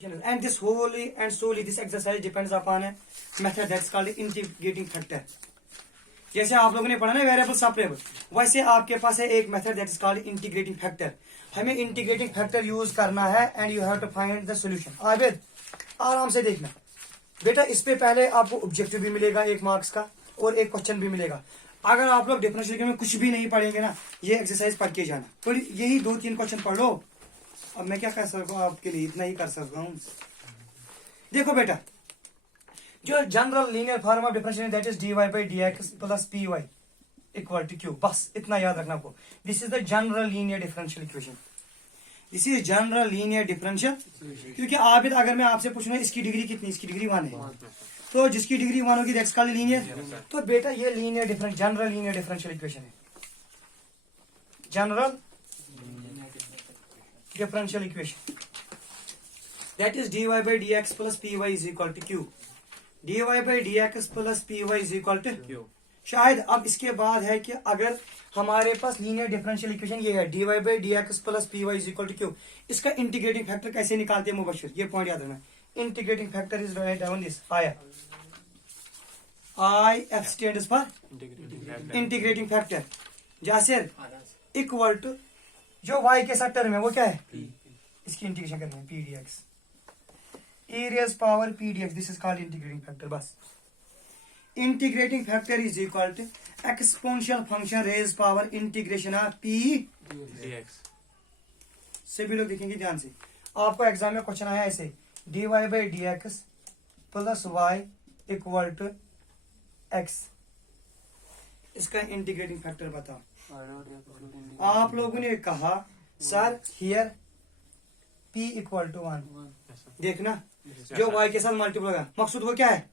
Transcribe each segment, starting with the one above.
And this wholly and solely this exercise depends upon a method that's called integrating factor. जैसे आप लोगों ने पढ़ा ना वेरिएबल सेपरेबल, वैसे आपके पास है एक method that is called integrating factor. हमें इंटीग्रेटिंग फैक्टर यूज करना है and you have to find the solution. Abid आराम से देखना बेटा, इस पे पहले आपको ऑब्जेक्टिव भी मिलेगा 1 मार्क्स का और एक क्वेश्चन भी मिलेगा. अगर आप लोग डिफरेंशियल में कुछ भी नहीं पढ़ेंगे ना, ये एक्सरसाइज पढ़ के जाना. तो यही 2-3 क्वेश्चन पढ़ लो. अब मैं क्या कर सकता हूँ आपके लिए, इतना ही कर सकता हूँ. देखो बेटा, जो general linear form of differential that is dy by dx plus py equal to q. बस इतना याद रखना आपको. This is the general linear differential equation. This is general linear differential. क्योंकि आप अगर मैं आपसे पूछूंगा इसकी डिग्री कितनी, इसकी डिग्री 1 है, तो जिसकी डिग्री 1 होगी दैट्स कॉल्ड लीनियर. तो बेटा ये linear difference general linear differential equation है. General differential equation that is dy by dx plus py is equal to q. dy by dx plus py is equal to q. शायद अब इसके बाद है कि अगर हमारे पास लीनियर डिफरेंशियल इक्वेशन ये है dy by dx plus py is equal to q, इसका इंटीग्रेटिंग फैक्टर कैसे निकालते हैं मुबशिर, ये पॉइंट याद रखना. Integrating factor is right down this I f stands for integrating factor. Jasir equal to जो y के साथ टर्म है वो क्या है, इसकी इंटीग्रेशन करनी है p dx. e raised power p dx, this is called integrating factor. बस integrating factor is equal to exponential function raise power integration of p dx. सभी लोग देखेंगे ध्यान से. आपको एग्जाम में क्वेश्चन आया ऐसे dy by dx plus y equal to x, इसका इंटीग्रेटिंग फैक्टर बताओ. आप लोगों ने कहा sir here p equal to 1. देखना जो y के साथ मल्टीपल होगा, मकसूद वो क्या है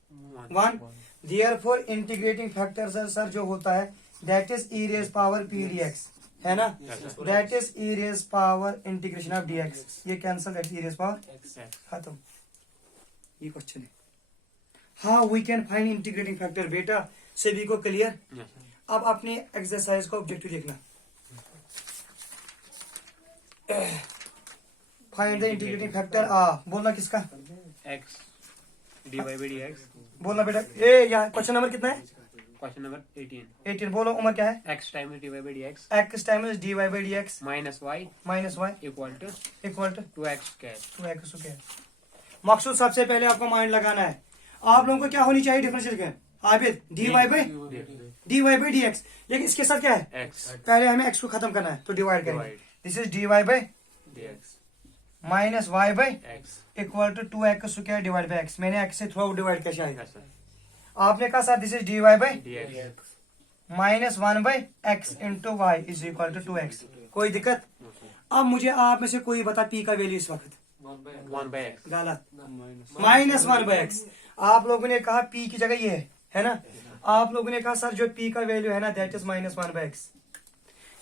1. देयरफॉर इंटीग्रेटिंग फैक्टर सर जो होता है that is e raise power p dx है ना. That is e raise power integration of dx. ये cancel, that e raise power खत्म. ये क्वेश्चन है how we can find integrating factor. बेटा सभी को क्लियर. अब अपनी एक्सरसाइज का ऑब्जेक्टिव देखना. Find the integrating factor. बोलना किसका, x dy by dx. बोलना बेटा. ए यहाँ क्वेश्चन नंबर कितना है, क्वेश्चन नंबर 18. बोलो उम्र क्या है, x times dy by dx x times dy by dx minus y equal to 2x square. 2x square. Maqsood सबसे पहले आपको माइंड लगाना है. आप लोगों को क्या होनी चाहिए डिफरेंशियल के आबिद dy by dx. लेकिन इसके साथ क्या है x पहले हमें x को खत्म करना है तो डिवाइड करेंगे. This is dy by dx minus y by x. Equal to 2x square divide by x. मैंने x से थ्रू आउट डिवाइड किया शायद. Yes, आपने कहा sir this is dy by dx. Minus 1 by x into y is equal to 2x. कोई दिक्कत. अब मुझे आप में से कोई बता p का वैल्यू इस वक्त. 1 by x. गलत. Minus 1 by x. आप लोगों ने कहा p की जगह ये है ना. आप लोगों ने कहा सर जो p का वैल्यू है ना that is minus 1 by x.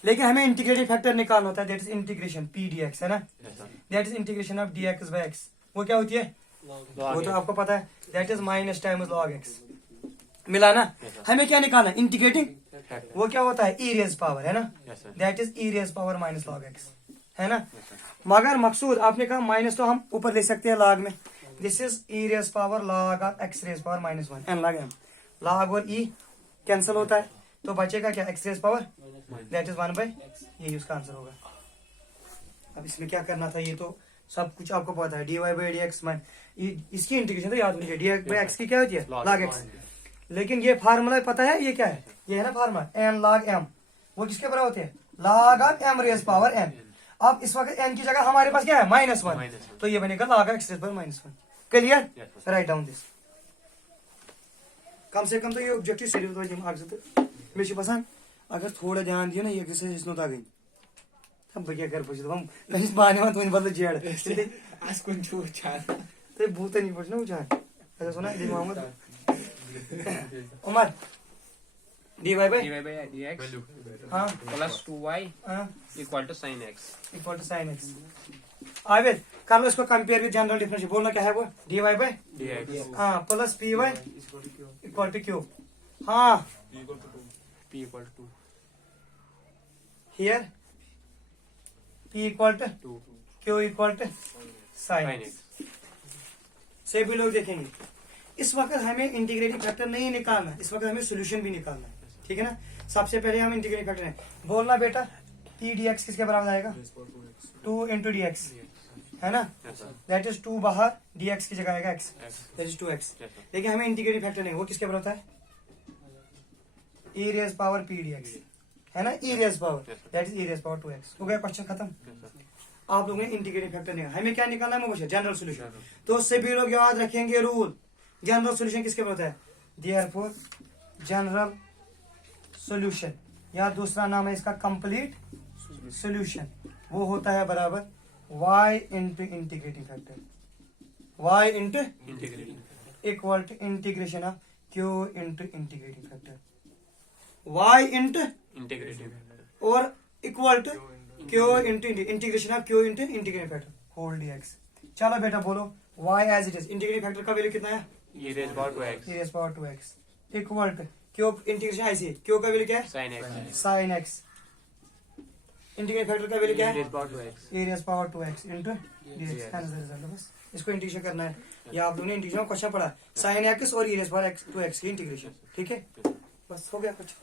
लेकिन हमें इंटीग्रेटिंग फैक्टर निकालना होता है that is integration p dx है ना. That is integration of dx by x. वो क्या होती है, वो तो आपको पता है that is minus times log x. मिला ना. हमें क्या निकालना है इंटीग्रेटिंग, वो क्या होता है e रेज पावर है ना. That is e raise power minus log x है ना. मगर मकसूद आपने कहा माइनस तो हम ऊपर ले सकते हैं log में. This is e raise power log of x raise power minus 1 n log m. log और e कैंसिल होता है तो बचेगा क्या x raise power that is 1 by, ये उसका आंसर होगा. अब इसमें क्या करना था ये तो सब कुछ आपको पता है. dy by dx में इसकी इंटीग्रेशन तो याद होनी चाहिए. dy by x की क्या होती है log x. लेकिन ये फार्मूला पता है ये क्या है, ये है ना फार्मूला n log m. वो किसके बराबर होते हैं log of m raise power n. अब इस वक्त n की जगह हमारे पास क्या है -1, तो ये बनेगा log of x raise power -1. Clear. Right down this. कम से कम तो ये ऑब्जेक्टिव सही मे बसान अगर थोड़ा ध्यान दियो ना ये एक्सरसाइज नो गई तब क्या कर पछ हम नहीं बाने में तो बदल जेड़ आज कौन छू चार ते भूत नहीं पछ ना उछान ऐसा सुना है Mohammad Umar dy by dx हां प्लस 2y हां equal to sin x. Abid कर लो इसको कंपेयर विद जनरल डिफरेंशियल. बोलना क्या है वो dy by dx. हां plus py equal to q. हां p equal to here p equal to 2 q equal to sin sin x. सभी लोग देखेंगे। इस वक्त हमें इंटीग्रेटिंग फैक्टर नहीं निकालना, इस वक्त हमें सोल्यूशन भी निकालना है, ठीक है ना। सबसे पहले हम इंटीग्रेटिंग फैक्टर है, बोलना बेटा पी डी एक्स किसके बराबर आएगा, 2 इंटू डी एक्स, है ना, दैट इज 2 बाहर, डी एक्स की जगह आएगा एक्स, दैट इज 2x। लेकिन हमें इंटीग्रेटिंग फैक्टर नहीं, वो किसके बराबर होता है, e raise power p d x, है ना, e raise power, that is e raise power 2x। हो गया क्वेश्चन खत्म। आप लोगों ने इंटीग्रेटिंग फैक्टर निकाला, हमें क्या निकालना है, मुझे जनरल सोल्यूशन। तो सभी लोग याद रखेंगे रूल, जनरल सोल्यूशन किसके बराबर होता है, देयरफॉर जनरल सोल्यूशन, या दूसरा नाम है इसका कंप्लीट सोल्यूशन, वो होता है बराबर y into integrating factor, y into equal to integration of q into integrating factor, y into और equal to q into integration of q into integrating factor whole dx। चलो बेटा बोलो y as it is, integrating factor का value कितना है, e raised power 2x e rays power 2x equal to q integration ऐसे, q का value क्या है, sin x, इंटीग्रेटिंग फैक्टर का वैल्यू क्या है, e raised power 2x e rays power 2x into dx। बस इसको इंटीग्रेशन करना है, या आप लोगों ने इंटीग्रेशन क्वेश्चन पढ़ा, sin x और e रेज़ पावर 2x की इंटीग्रेशन, ठीक है, बस हो गया कुछ।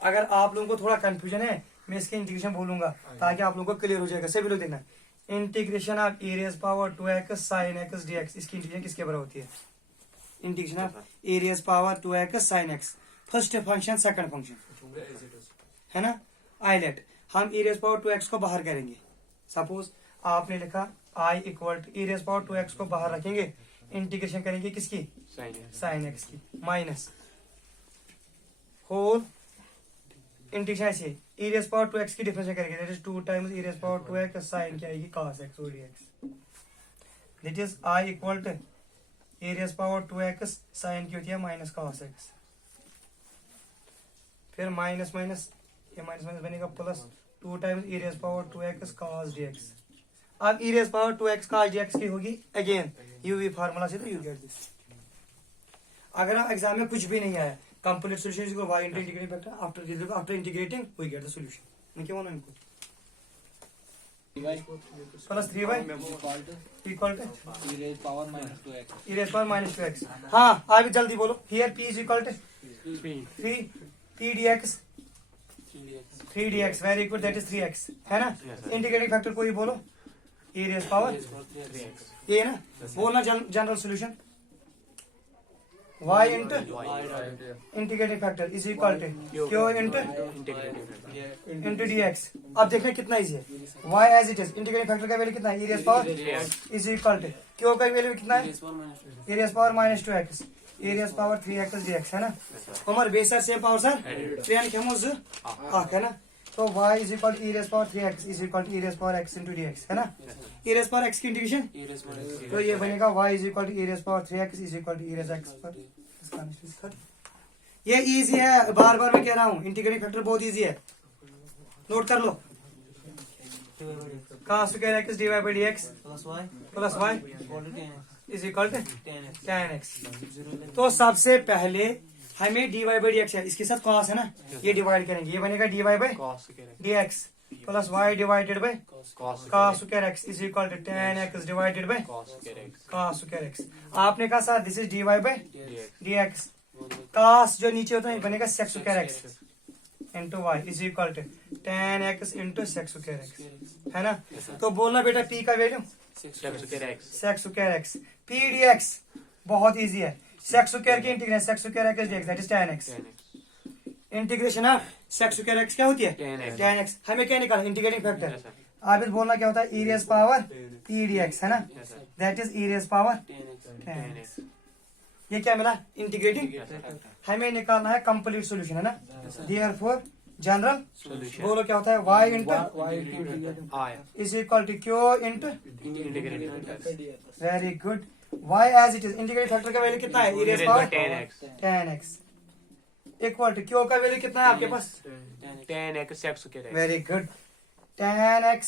अगर आप लोगों को थोड़ा कंफ्यूजन है, मैं इसके इंटीग्रेशन बोलूंगा ताकि आप लोगों को क्लियर हो जाएगा। सभी लोग देखना, integration of e rays power 2x sin x dx, इसकी इंटीग्रेशन किसके बराबर होती है, integration of e rays power 2x sin x, first function second function, है ना, आइलेट। हम e रेज़ पावर 2x को बाहर करेंगे, सपोज आपने लिखा i equal to e rays power 2x को बाहर रखेंगे, इंटीग्रेशन करेंगे किसकी, sin x की, माइनस होल इंटीग्रेशन ऐसे e रेज़ पावर 2x की डिफरेंस करेंगे, that is 2 times e rays power 2x sin क्या आएगी cos x और dx, that is i equal to e rays power 2x sin की होती है माइनस cos x, फिर माइनस माइनस, ये माइनस माइनस बनेगा plus 2 times e rays power 2x cos dx। अब e rays power 2x cos dx की होगी again UV formula से, तो यू गेट दिस। अगर एग्जाम में कुछ भी नहीं आया, complete solution is y into integrating factor, after integrating we get the solution। मैं क्या बोला इनको, plus 3y equal to e raised power minus 2x। e rays power minus 2x। हाँ आप जल्दी बोलो, here p is equal to 3 dx, 3 dx, very good, that is 3x, है ना। इंटीग्रेटिंग फैक्टर कोई बोलो, e रेज़ पावर ये है ना, बोलना general solution y into integrating factor is equal to q into dx। अब देखना कितना इजी है, y as it is, integrating factor का वैल्यू कितना है, e rays power is equal to q का वैल्यू कितना है, e rays power minus 2x, e rays power 3x dx, है ना। हमारे बेसर से पावर सर 3 के मुझ है ना, तो y is equal to e rays power 3x is equal to e rays power x into dx, है ना। e रेज़ पावर x की इंटीग्रेशन, तो ये बनेगा y is equal to e rays power 3x is equal to e raise x पर, ये easy है, बार बार मैं कह रहा हूँ, इंटीग्रेटिंग फैक्टर बहुत इजी है, नोट कर लो, cos square x divide by dx plus y is equal to tan x। तो सबसे पहले हमें dy बाई dx है, इसके साथ cos है ना, ये डिवाइड करेंगे, ये बनेगा dy by dx plus y divided by cos square x is equal to tan x divided by cos square x। आपने कहा sir this is dy by dx, cos जो नीचे होता है बनेगा sec square x into y is equal to tan x into sec square x, है ना। तो बोलना बेटा p का value sec square x, p dx बहुत इजी है, sec स्क्वायर की integration sec square x dx that is tan x, integration of sec square x क्या होती है, tan x। हमें क्या निकालना, इंटीग्रेटिंग फैक्टर। आप इस बोलना क्या होता है, e rays power p dx, है ना, that is e rays power tan x। ये क्या मिला, इंटीग्रेटिंग। हमें निकालना है कंप्लीट सॉल्यूशन, है ना, देयरफॉर जनरल बोलो क्या होता है, y into is equal to q into, very good, y as it is, integrating factor का वैल्यू कितना है, e rays power tan x equal to q का वैल्यू कितना है आपके पास, very good, tan x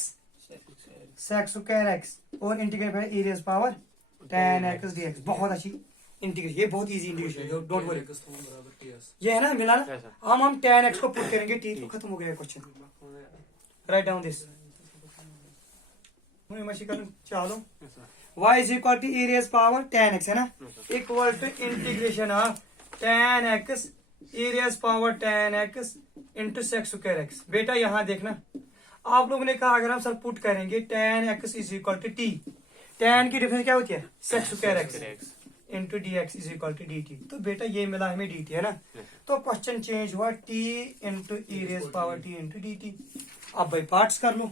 sec square x और integrate e rays power tan x dx। बहुत अच्छी इंटीग्रेशन, ये बहुत इजी इंटीग्रेशन, डोंट वरी, ये है ना मिला ना। हम tan x को पुट करेंगे t, तो खत्म हो गया क्वेश्चन। राइट डाउन दिस, चलो Yes, sir. y is equal to e raise power tan x है ना, Yes, sir. Equal to integration of tan x e raise power tan x into sec square x। बेटा यहाँ देखना, आप लोगों ने कहा अगर हम सर पुट करेंगे tan x is equal to t, tan की डिफरेंस क्या होती है sec square x X. Into d x is equal to d t. तो बेटा ये मिला हमें डी टी है ना, Yes. तो क्वेश्चन चेंज हुआ t into e raise power t into d t. अब भाई पार्ट्स कर लो,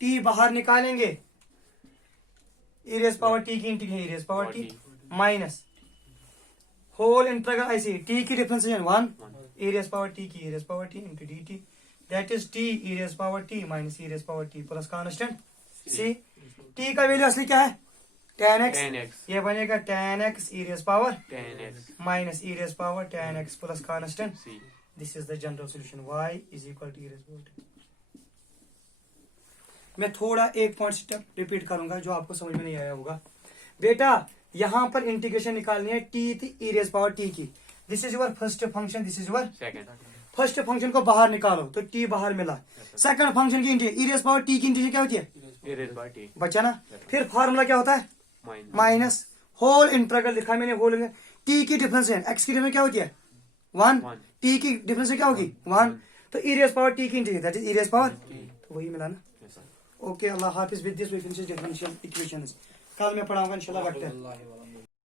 टी बाहर निकालेंगे, ई रेज पावर टी की integration e raise power t minus whole integral ऐसे टी की differentiation 1 e raise power t की e raise power t into d t, that is t e raise power t minus e raise power t plus constant c. T का value असली क्या है tan x, 10x. ये बनेगा tan x e raise power 10x. Minus e raise power tan x plus constant. C. This is the general solution y is equal to e raise power t. मैं थोड़ा एक point step repeat करूंगा जो आपको समझ में नहीं आया होगा। बेटा यहाँ पर इंटीग्रेशन निकालनी है t e raise power t की, this is your first function, this is your Second. First function को बाहर निकालो तो टी बाहर मिला, सेकंड फंक्शन की integration e raise power t की इंटीग्रेशन क्या होती है E raised by t. बच्चा ना, फिर फार्मूला क्या होता है Minus. माइनस होल इंटीग्रल लिखा मैंने, होल टी की डिफरेंस है एक्स की डिफरेंस क्या होती है 1, One. टी की डिफरेंस क्या होगी 1, तो ई रेज पावर टी की integration that is e raise power, तो वही मिला ना। Yes, sir. ओके, अल्लाह हाफिज। With this we finish differential equations. कल मैं पढ़ाऊंगा इंशाल्लाह वेक्टर। अल्लाह